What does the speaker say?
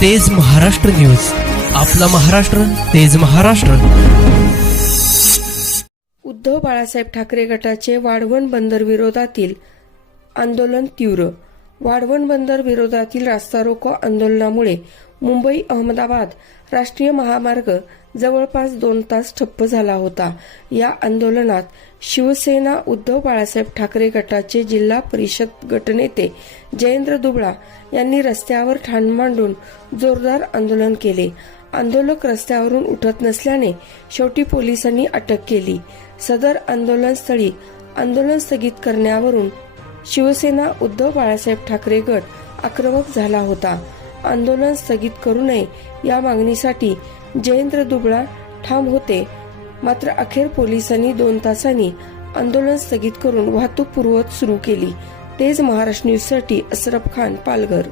तेज महाराष्ट्र न्यूज. आपला महाराष्ट्र तेज महाराष्ट्र. उद्धव बाळासाहेब ठाकरे गटाचे वाढवण बंदर विरोधातील आंदोलन तीव्र वाढवण बंदर विरोधातील रास्ता रोको आंदोलनामुळे मुंबई अहमदाबाद राष्ट्रीय महामार्ग जवळपास दोन तास ठप्प झाला होता. या आंदोलनात शिवसेना उद्धव बाळासाहेब ठाकरे गटाचे जिल्हा परिषद गटनेते जयेंद्र दुबळा यांनी रस्त्यावर ठाण मांडून जोरदार आंदोलन केले. आंदोलक रस्त्यावरून उठत नसल्याने शेवटी पोलिसांनी अटक केली. सदर आंदोलनस्थळी आंदोलन स्थगित करण्यावरून शिवसेना उद्धव बाळासाहेब ठाकरे गट आक्रमक झाला होता. आंदोलन स्थगित करू नये या मागणीसाठी जयेंद्र दुबळा ठाम होते. मात्र अखेर पोलिसांनी दोन तासांनी आंदोलन स्थगित करून वाहतूक पूर्ववत सुरू केली. तेज महाराष्ट्र न्यूजसाठी असरफ खान पालघर.